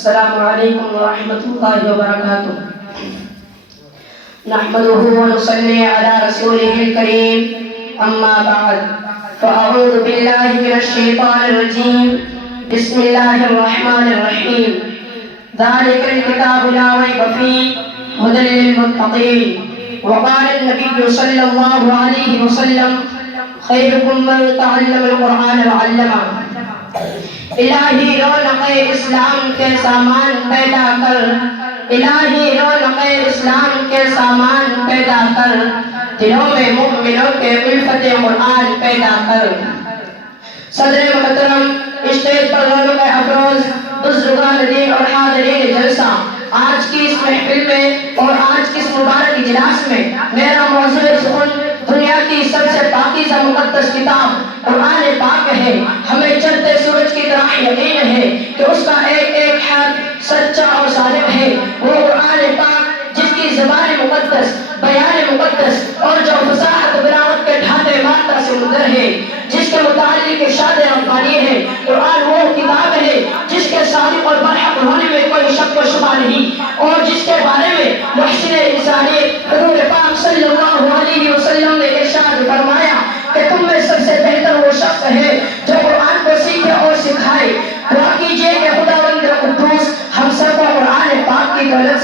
السلام علیکم ورحمۃ اللہ وبرکاتہ نحمده ونصلي على رسوله الكريم اما بعد فاعوذ بالله من الشیطان الرجیم بسم اللہ الرحمن الرحیم ذلك الكتاب لا ريب فيه هدى للمتقين وقال النبي صلی اللہ علیہ وسلم خیرکم من تعلم القرآن وعلمه الہی رونق اسلام کے سامان پیدا کر الہی رونق اسلام کے سامان پیدا کر دلوں میں مؤمنوں کے الفت قرآن پیدا کر صدر محترم اسٹیج پر رونق افروز بزرگان دین اور حاضرین جلسہ آج کی اس محفل میں اور آج کی اس مبارک اجلاس میں میرا موضوع سخن دنیا کی سب سے پاکیزہ مقدس کتاب قرآن پاک ہے ہمیں چڑھتے سورج کی طرح یقین ہے کہ اس کا ایک ایک حرف سچا اور صادق ہے وہ قرآن پاک جس کی زبان مقدس بیان مقدس اور جو فصاحت بلاغت کے ڈھانپے مارتا سے مندر ہے جس کے متعلق ارشاد ربانی ہے قرآن وہ کتاب ہے جس کے صادق اور برحق ہونے میں کوئی شک و شبہ نہیں اور جس کے بارے میں محسن انسانی حضور پاک صلی اللہ علیہ وسلم نے ارشاد فرمایا کہ تم میں سب سے بہتر وہ شخص ہے جو قرآن کو سیکھے اور سکھائے دعا کیجئے کہ خداوند قدوس ہم سب کو قرآن پاک کی دولت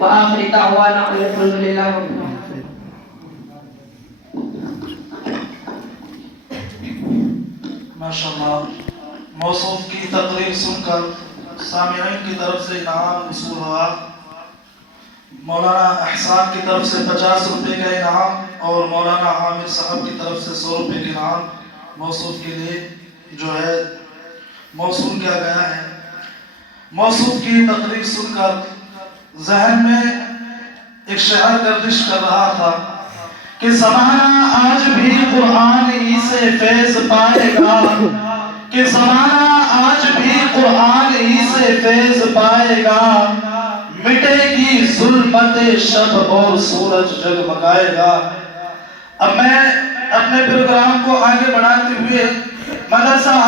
وآخر دعوانا أن الحمد لله رب العالمين. ماشاءاللہ، موصوف کی تقریر سن کر سامعین کی طرف سے انعام وصول ہوا. مولانا احسان کی طرف سے 50 روپے کا انعام اور مولانا عامر صاحب کی طرف سے 100 روپے کا انعام موصوف کے لیے جو ہے موصول کیا گیا ہے. موصوف کی تقریر سن کر ذہن میں ایک شعر گردش کر رہا تھا کہ زمانہ آج بھی قرآن ہی سے فیض پائے گا، کہ زمانہ آج بھی قرآن ہی سے فیض پائے گا، مٹے گی ظلمت شب اور سورج جگمگائے گا. اب میں اپنے پروگرام کو آگے بڑھاتے ہوئے مدرسہ